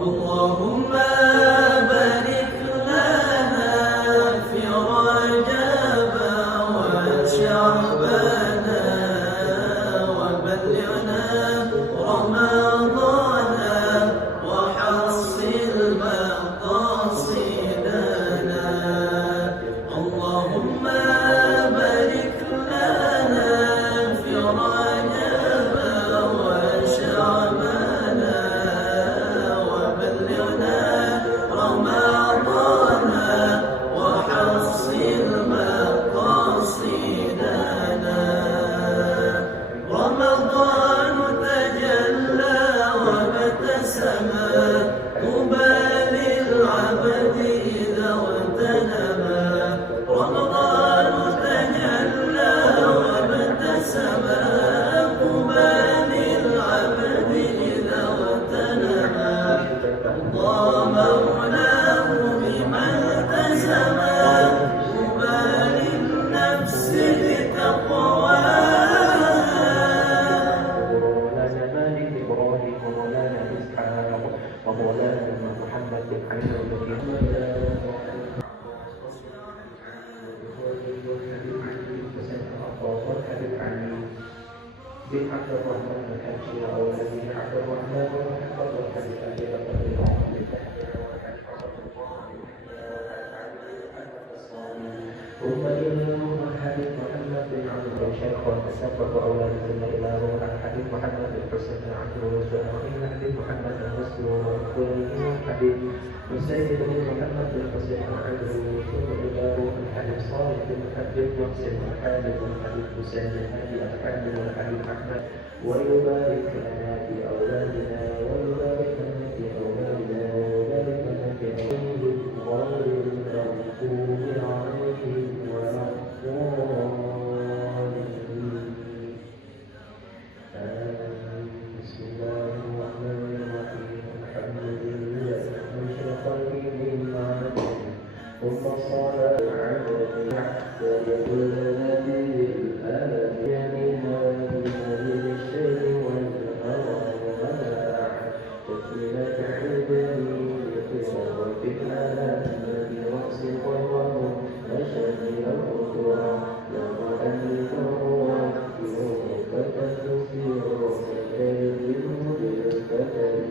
اللهم بارك لنا في رجب وشعبان وبلغنا رمضان وحصل مقاصدنا. اللهم بارك لنا في رجب وشعبان وبلغنا رمضان وحصل مقاصدنا. رمضان تجلى وابتسم طوبى للعبد إذا اغتنما. رمضان تجلى وابتسم طوبى للعبد إذا اغتنما. الله مولاه بما التزم طوبى للنفس بتقواها. مولانا مالك إبراهيم ومولانا إسحاق ومولانا محمد بن علي بن عبد الرحمن الحبشي وأولاده عبد الرحمن ومحمد والحبيب أبي بكر بن عمر ثم إلى روح الحبيب محمد بن عمرو شيخ وتسبب أولادهن إلى روح الحبيب محمد بن حسين بن عبد الرزاق وإلى الحبيب محمد بن مسلم وإلى الحبيب حسين بن محمد بن حسين بن عبد الرزاق إلى روح الحبيب صالح بن محمد محسن بن حامد بن حبيب حسين بن هادي الحامد والحبيب أحمد. ويبارك لنا في أولادنا ويبارك لنا في أولادنا ويبارك لنا في أولادنا غير المغضوب عليهم ولا الضالين. بسم الله الرحمن الرحيم. الحمد لله مشرق بالعالمين ثم الصلاة على سيد النبي الآمين من الشر والهوى تكملة عبادي بقوة الآلام برأس قواه وشر الأخرى لما أنت وأكبر فتنسير وكريم بالفتن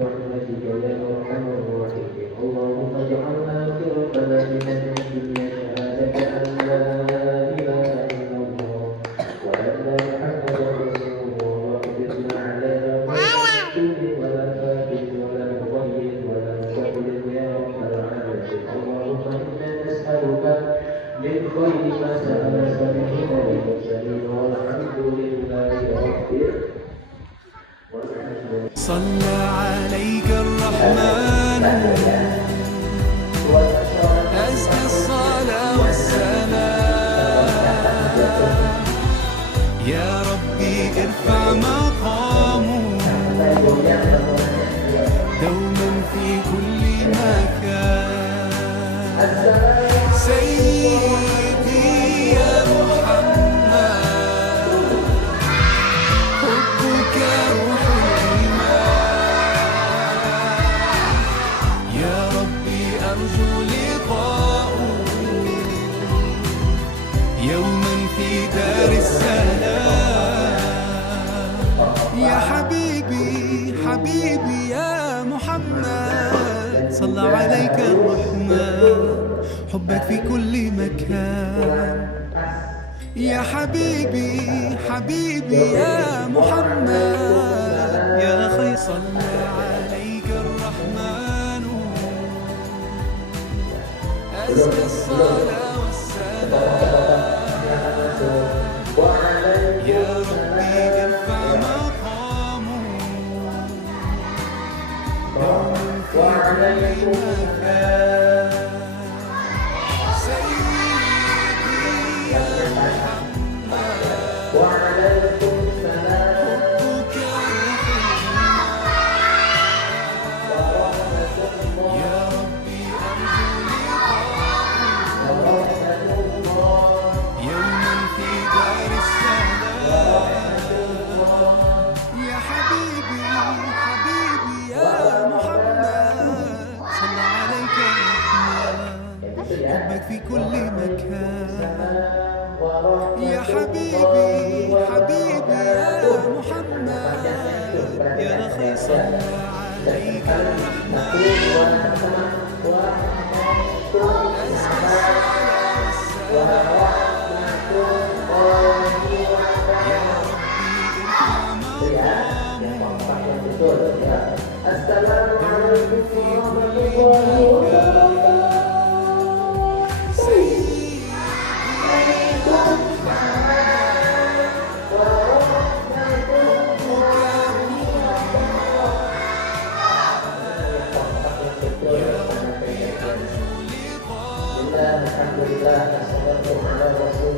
برحمتك يا أرحم الراحمين اللهم اجعلنا في ربنا من الدنيا شهادة أن لا إله إلا الله وأن محمدا رسول الله واقبضنا على ما مكتوب ولا فاتن ولا مضيق ولا مستقبل يا رب العالمين اللهم إنا نسألك من خير ما سألك منه المرسلين والحمد لله رب صلى عليك الرحمن أزكى الصلاة والسلام يا ربي ارفع مقامه دوما في كل مكان سيدي يا محمد حبك روح أرجو لقاءه يوما في دار السلام يا حبيبي حبيبي يا محمد صلى عليك الرحمن حبك في كل مكان يا حبيبي حبيبي يا محمد يا خير صلى عليك الرحمن أزكى الصلاة والسلام يا ربي ارفع مقامه دوما في كل مكان سيدي يا محمد وعليكم السلام حبك يا ربي أرجو يوما في دار السلام يا حبيبي حبيبي يا محمد صلى عليك الرحمن حبك في كل مكان يا حبيبي حبيبي يا محمد يا خير صلى عليك الرحمن Assalamualaikum warahmatullahi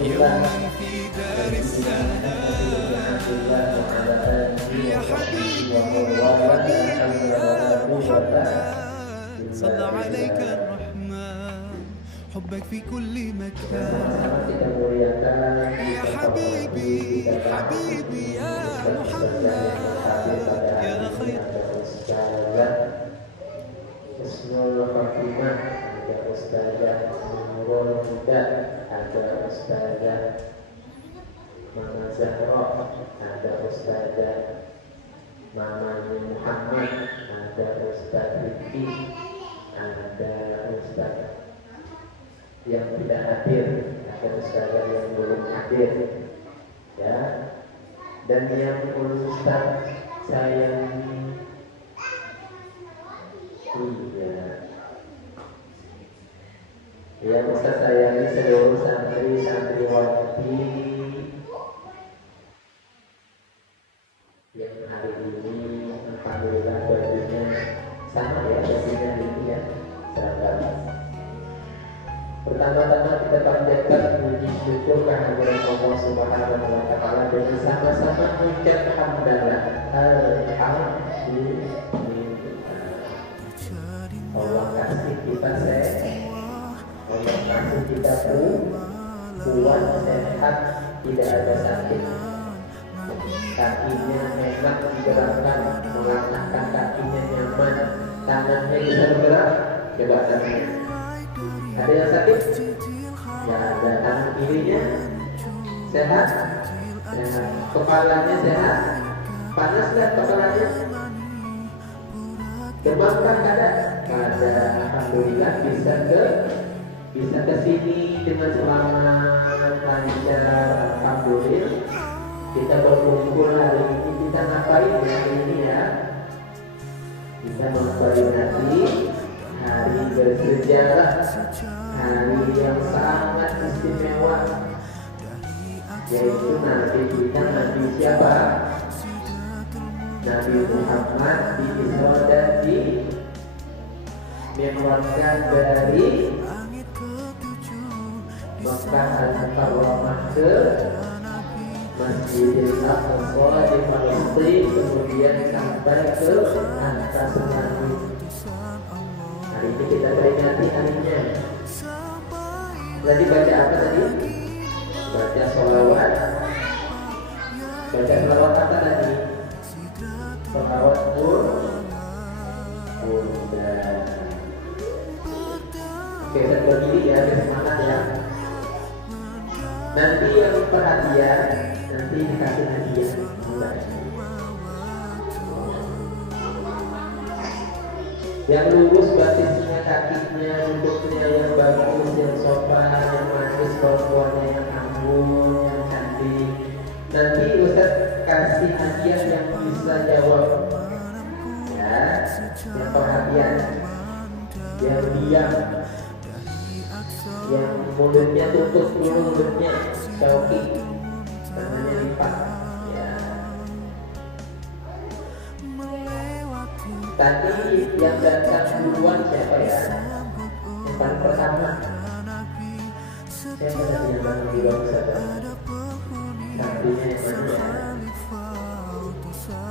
يوما في دار السلام يا حبيبي حبيبي يا محمد صلى عليك الرحمن حبك في كل مكان يا حبيبي حبيبي يا محمد يا خير Husnul Khotimah ada Ustazah Nurul Huda, ada Ustazah Mama Zahra, ada Ustazah Mama Muhammad, ada Ustaz Rifki, ada Ustaz yang tidak hadir, ada Ustazah yang belum hadir, ya. Dan yang Ustaz sayangi, yang Ustaz sayangi seluruh santriwati yang hari ini alhamdulillah bajunya sama ya, bajunya ini ya, seragam. Pertama-tama kita panjatkan puji syukur kehadiran Allah Subhanahu wa Ta'ala dan bersama-sama mengucap hamdalah alhamdulillah. Allah kasih kita sehat, Allah kasih kita kuat, sehat, tidak ada sakit. Kakinya enak digerakkan, melangkahkan kakinya nyaman, tangannya bisa bergerak, coba tangannya. Ada yang sakit? Ya ada. Tangan kirinya sehat, sehat. Kepalanya sehat. Panas nggak kepalanya? Demam kan ada, alhamdulillah bisa ke sini dengan selamat lancar, alhamdulillah. Kita berkumpul hari ini, kita ngapain hari ini ya? Kita memperingati hari bersejarah, hari yang sangat istimewa, yaitu Nabi kita, Nabi siapa? Nabi Muhammad di-Isra dan di-Mi'rajkan dari Makkah Al-Mukarramah ke Masjidil Aqsa di Palestina, kemudian sampai ke atas langit. Hari ini kita peringati harinya. Tadi baca apa tadi? Baca sholawat. Baca sholawat apa tadi? Sholawat Bunda. Oke, kita berdiri ya, semangat ya. Nanti yang perhatian, nanti dikasih hadiah. Yang lurus batisnya, kakinya, duduknya yang bagus, yang sopan, yang manis, perempuannya yang anggun, yang cantik. Nanti Ustaz kasih hadiah yang bisa jawab, ya, yang perhatian, yang diam, yang mulutnya tutup dulu, mulutnya Syauki, tangannya lipat, ya. Tadi yang datang duluan siapa ya? Yang paling pertama siapa tadi yang datang duluan saja? Sampingnya yang mana ya?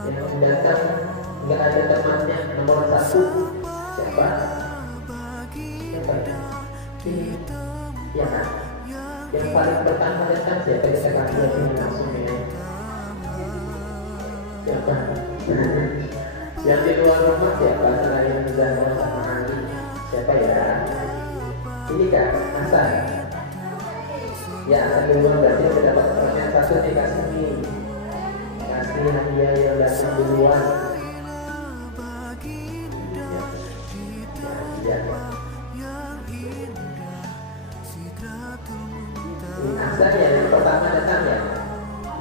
Yang datang nggak ada temannya, nomor 1 siapa? Siapa ya? Ya kan? Yang paling pertama datang siapa? Kita kasih ini langsung ya. Siapa? Yang di luar rumah siapa? Selain Zahra sama Ali, siapa ya? Ini kan Hasan. Ya, Hasan duluan berarti sudah dapat pertanyaan 1 dikasih nih. Kasih hadiah yang datang duluan. Ya. Hasan ya, yang pertama datang ya?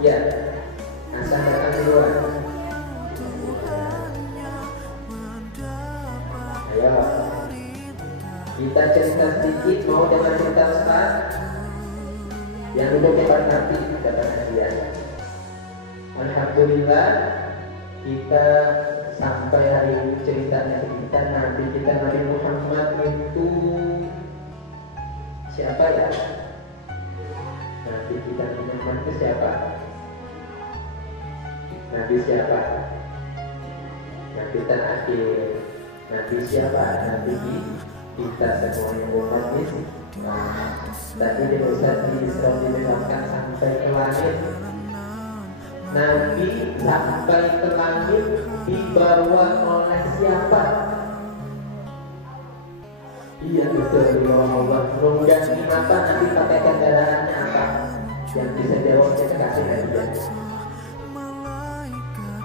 Ya, Hasan datang duluan. Ayo, kita cerita sedikit, mau dengan cerita Ustaz? Yang duduknya pada nanti dapat hadiah. Alhamdulillah, kita sampai hari ini ceritanya kita Nabi Muhammad itu siapa ya? Nabi kita Muhammad itu siapa? Nabi siapa? Nabi terakhir. Nabi siapa? Nabi kita semua yang bermati. Tadi di Ustaz dijelaskan sampai ke langit. Nabi sampai ke langit dibawa oleh siapa? Iya betul, dibawa Allah. Mengganti apa? Nanti pakai kendaraannya apa? Yang bisa jawab kita kasih hadiah.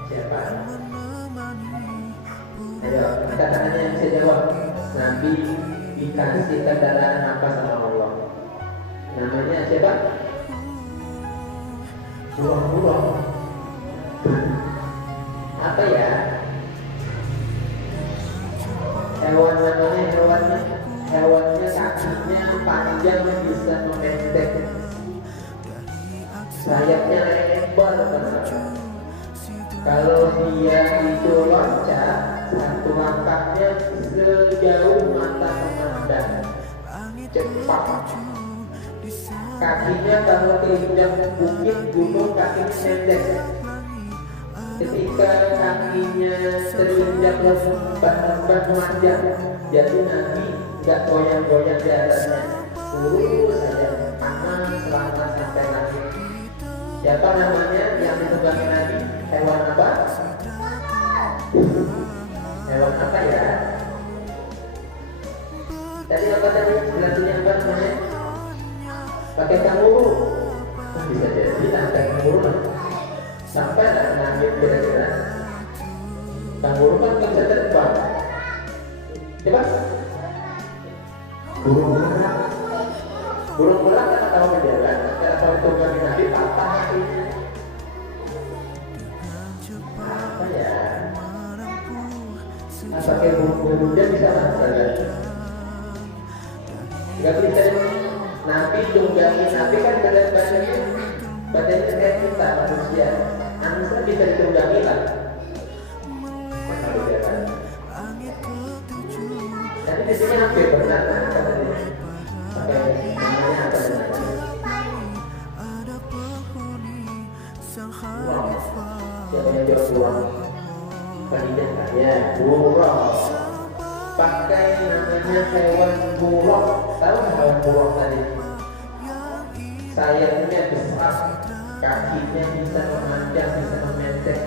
Siapa? Ayo, katakannya yang bisa jawab. Nabi dikasih kendaraan apa sama Allah? Namanya siapa? Burung-burung. Apa ya? Hewannya kakinya panjang bisa memendek, sayapnya lebar banget. Kalau dia itu loncat, satu langkahnya sejauh mata memandang, cepat. Kakinya kalau keinjak bukit gunung kakinya pendek. Ketika kakinya terinjak lembah panjang, jadi Nabi nggak goyang-goyang di atasnya, lurus saja, aman selama sampai langit. Siapa namanya yang ditunggangi Nabi? Hewan apa? Hewan apa ya? Tadi apa tadi? Jelasinnya apa namanya? Pakai kanguru. Bisa jadi pakai kanguru. Sampai tak langit kira-kira. Kanguru kan bisa terbang. Burung merak kan tahu menjaga, tidak tahu tunggangi Nabi patah kakinya. Apa ya? Pakai burung dia bisa menjaga. Gak bisa. Nabi tunggangi Nabi kan badannya kayak kita manusia. Manusia bisa ditunggangi lah. Maka berjalan. Tapi di sini hampir benar katanya. Pakai namanya apa namanya? Wow. Siapa yang jawab uang? Kandidat saya burung. Pakai namanya hewan burung. Tahu nggak hewan burung tadi? Sayapnya besar, kakinya bisa memanjang, bisa memendek.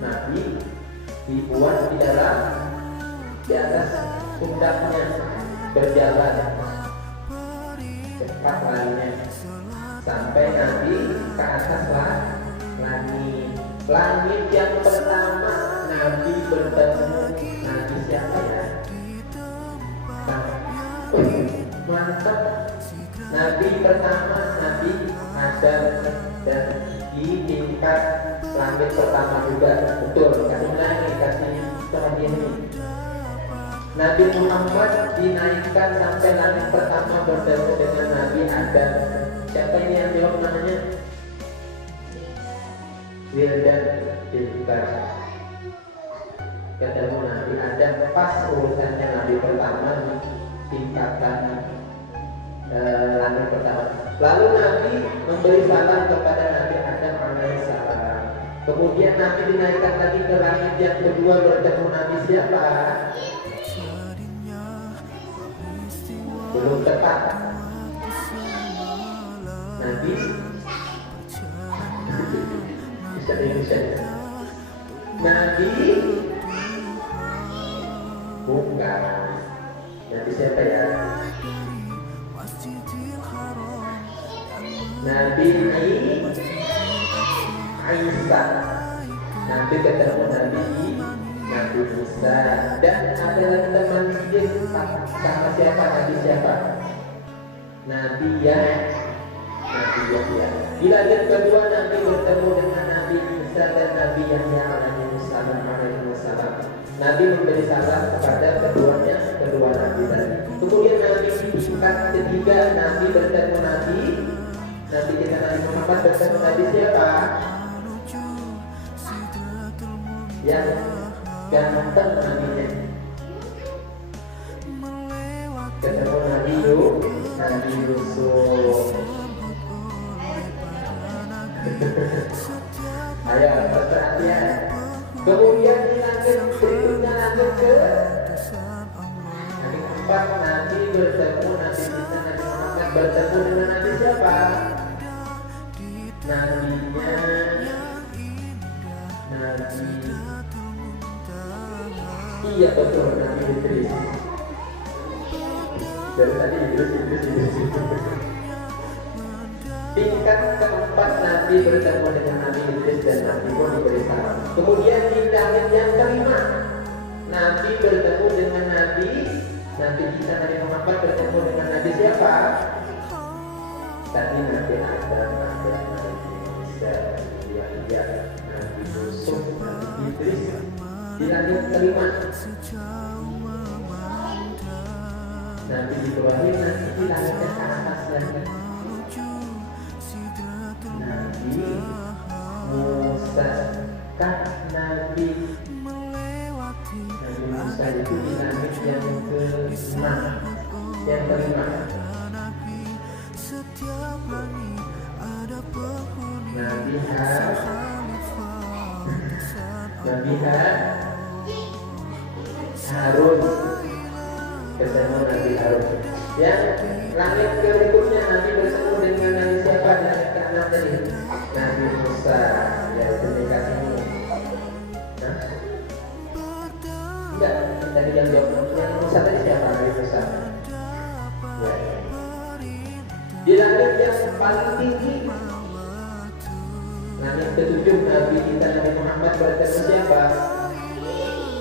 Nabi dibuat di atas pundaknya berjalan cepat larinya sampai Nabi ke atas langit yang pertama Nabi bertemu Nabi siapa ya? Mantap. Nabi pertama Nabi Adam dan di tingkat langit pertama juga betul. Kasih ini Nabi Muhammad dinaikkan sampai langit pertama bertemu dengan Nabi Adam. Siapa ini yang jawab namanya? Wildan Bilkar. Ketemu Nabi Adam pas urusannya Nabi pertama tingkatan langit pertama. Lalu Nabi memberi salam kepada Nabi Adam alaihissalam. Kemudian Nabi dinaikkan lagi ke langit yang kedua bertemu Nabi siapa? Belum tepat. Nabi bisa. Nabi bukan. Nabi siapa ya? Nabi Isa. Nabi ketemu Nabi Musa dan ada lagi teman dia sama siapa? Nabi siapa? Nabi Yahya. Di langit kedua Nabi bertemu dengan Nabi Isa dan Nabi Yahya alaihissalam. Nabi memberi salam kepada kedua Nabi tadi. Kemudian Nabi tingkat ketiga Nabi bertemu Nabi kita Nabi Muhammad bertemu Nabi siapa? Yang ganteng Nabinya. Ketemu Nabi Yusuf. Ayo perhatian. Kemudian di langit berikutnya lanjut ke Nabi keempat. Nabi bertemu Nabi kita Nabi Muhammad bertemu dengan Nabi siapa? Nabinya iya betul Nabi Idris. Dari tadi Idris. Tingkat keempat Nabi bertemu dengan Nabi Idris dan Nabi pun diberi salam. Kemudian di langit yang kelima Nabi bertemu dengan Nabi kita Nabi Muhammad bertemu dengan Nabi siapa? Tadi Nabi Adam, Nabi Musa, Yahya, Nabi Yusuf, Nabi Idris. Di langit kelima Nabi Ibrahim, nanti di langit ke atas lagi Nabi Musa. Nabi Musa itu di langit yang kelima. Nabi Harun ketemu Nabi Harun. Yang langit berikutnya Nabi bertemu dengan Nabi siapa? Nabi ke-6 tadi Nabi Musa, yaitu dikasihmu. Enggak, tadi yang jawab yang Musa tadi siapa? Nabi Musa. Ya. Di langit yang paling tinggi langit ketujuh Nabi kita Nabi Muhammad bertemu siapa?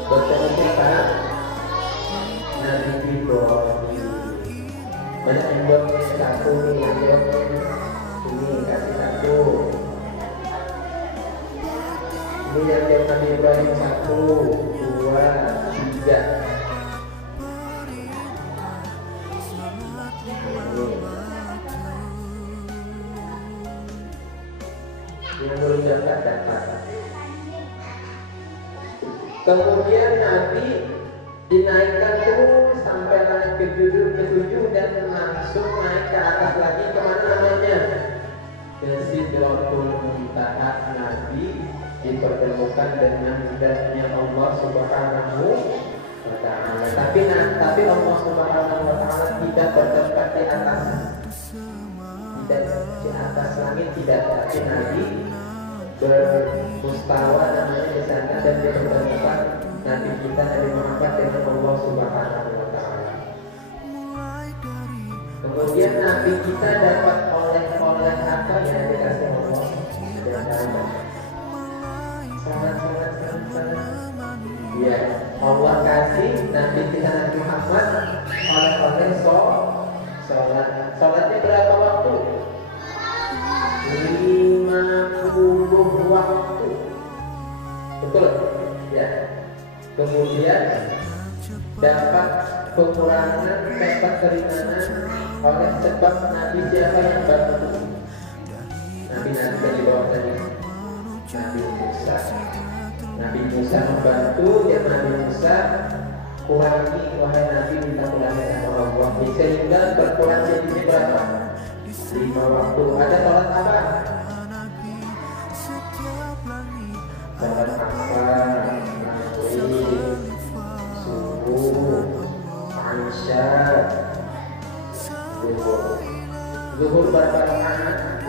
Bertemu siapa? Nabi Ibrahim. Banyak yang buat satu Ini kasih satu. Ini yang tiap Nabi Ibrahim 1, 2, 3. Yang belum dapat. Kemudian Nabi dinaikkan terus sampai langit ke-7 dan langsung naik ke atas lagi. Kemana namanya? Ke Sidratul Muntaha. Nabi dipertemukan dengan zatnya Allah Subhanahu wa Ta'ala. Tapi Allah Subhanahu wa Ta'ala tidak bertempat di atas, tidak di atas langit, tidak. Tapi Nabi bermustawa namanya di sana dan dipertemukan Nabi kita Nabi Muhammad dengan Allah Subhanahu wa Ta'ala. Kemudian Nabi kita dapat oleh apa yang dikasih Allah dan salat. Ya, Allah kasih Nabi kita Nabi Muhammad oleh sholat. Sholatnya berapa waktu? 50 waktu. Betul? Ya. Kemudian dapat kekurangan, dapat keringanan oleh sebab Nabi siapa yang bantu? Nabi yang di bawah tadi. Nabi Musa membantu, ya Nabi Musa kurangi, wahai Nabi minta kurangi sama Allah. Sehingga berkurang jadi berapa? 5 waktu. Ada sholat apa? Sholat asar, maghrib, subuh, isya, zuhur berapa rakaat?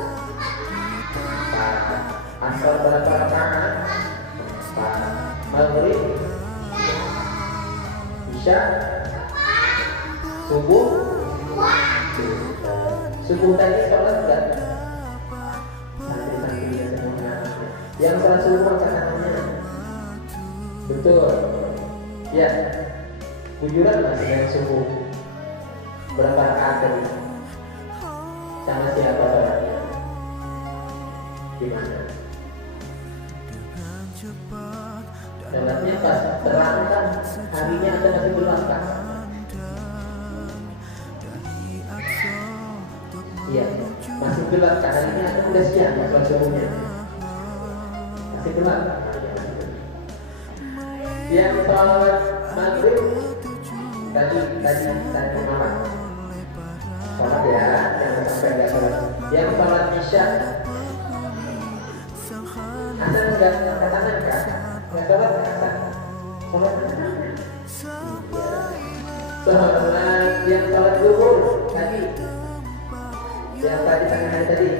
4. Asar berapa rakaat? 4. Maghrib, isya, subuh. Subuh tadi sholat enggak? Santri-santrinya semuanya. Yang sholat subuh makanannya betul. Ya, bujuran masih yang subuh. Berapa rakaat tadi? Sama siapa sholatnya? Di mana? Sholatnya pas terang kan? Harinya ada masih gelap kan? Iya, masih gelap kan? Harinya ada udah siang sholat subuhnya. Masih gelap. Yang sholat maghrib tadi malam sholat ya, jangan sampai nggak sholat. Yang sholat isya asal nggak katakan kan? Nggak sholat asal sholat sholat yang sholat zuhur tadi, yang tadi tengah hari tadi,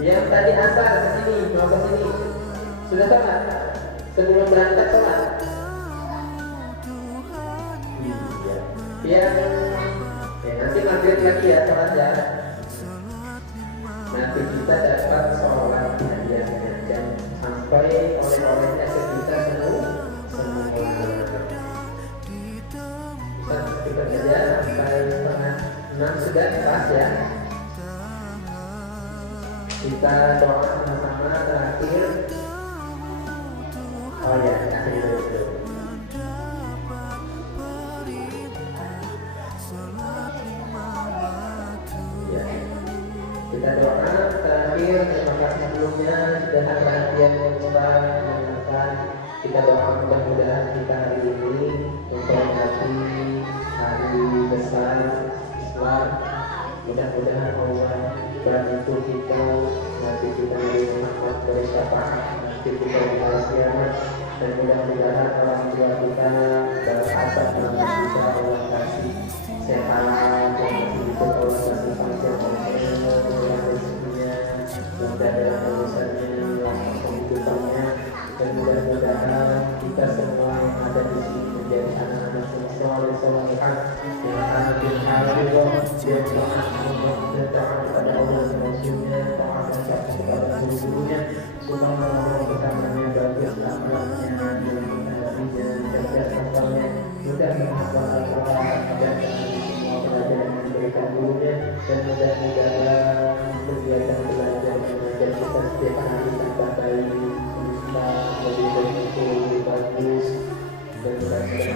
yang tadi asar kesini mau kesini sudah sholat sebelum berangkat sholat. Ya nanti maghrib lagi ya sholat ya. Nanti kita dapat sholat hadiahnya dan sampai oleh-olehnya ke kita semua. Kita saja sampai 5:30 sudah pas ya. Kita doa sama-sama terakhir. Oh ya, akhir dulu. Kita doa terakhir, terima kasih sebelumnya sudah perhatian yang besar mendengarkan. Kita doa mudah-mudahan kita hari ini memperingati hari besar Islam. Mudah-mudahan Allah bantu kita, nanti kita dari Muhammad bersyafaat, nanti kita di hari kiamat, dan mudah-mudahan orang tua kita berasal dari kita Allah kasih sehat yang itu Allah kasih panjang mudah dalam urusannya, lapang kehidupannya, dan mudah-mudahan kita semua yang ada di sini menjadi anak-anak soleh-solehan yang akan berharga dan taat kepada Allah dan Rasulnya, taat kepada guru-gurunya, subhanallah pertamanya bagus akhlaknya, hatinya, cerdas akalnya, mudah menghafal Al-Quran dan semua pelajaran yang diberikan gurunya, dan mudah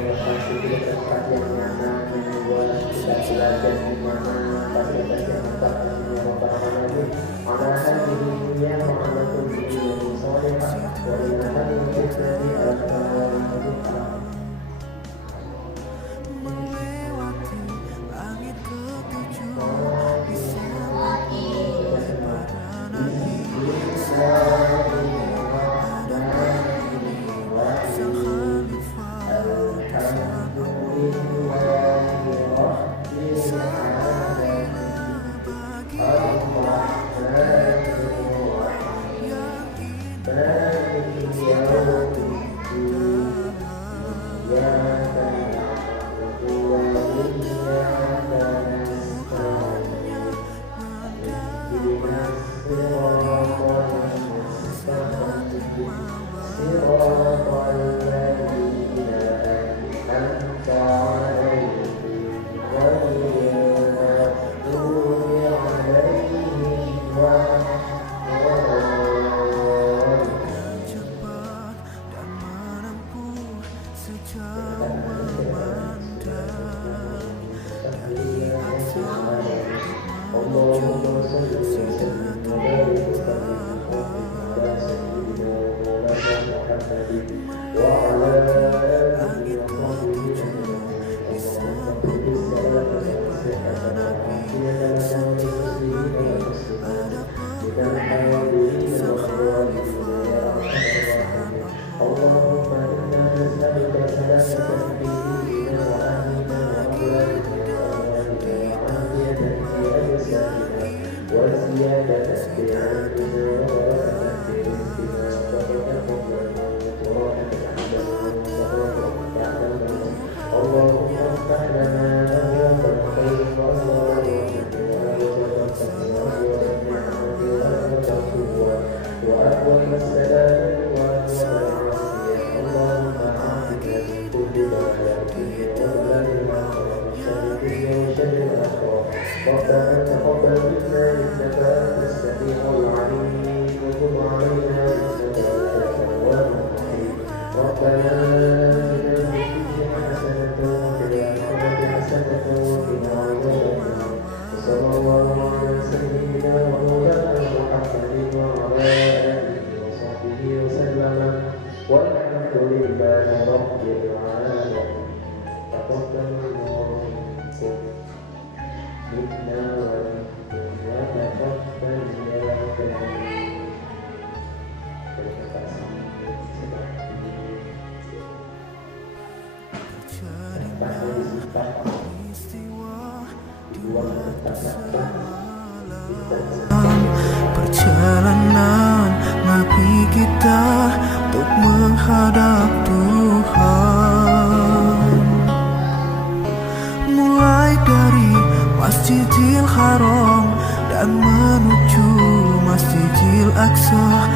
lokasi di tempat yang nyaman membuat kita belajar di mana pada bagian tempat yang memperhatikan lagi alasan dirinya mengalami diri solehah walillahi mulku dari melewati langit ketujuh, diselewati pada Nabi sang khalifah cepat dan menempuh sejauh memandang atau untuk menuju langit ketujuh, diselewati pada Nabi sendiri ada pemimpin sang khalifah Allahumma inna nas'aluka salamatan fi dinina wa ahlina wa awladina wa afiyatan fi ajsadina wa ziyadatan fi 'ilmina wa barakatan fi rizqina wa taqabbalan wa rahmatan Allahumma iftah lana abwaabal khair wa abwaabal rahmati wa abwaabal ni'mati wa abwaabal taqwa wa abwaabal salamati wa abwaabal اللهم عافنا من كل بلاء وبلاء الآخرة وشر الدنيا وشر الآخرة ربنا تقبل منا إنك أنت السميع العليم وتب علينا إنك أنت التواب الرحيم ربنا آتنا في الدنيا حسنة وفي الآخرة حسنة وقنا عذاب النار وصلى الله على سيدنا ومولانا محمد وعلى آله وصحبه وسلم والحمد لله رب العالمين تقبل الله منكم منا ومنكم وتقبل يا كريم. Terima kasih perjalanan Nabi kita untuk menghadap Tuhan, mulai dari Masjidil Haram dan menuju Masjidil Aqsa.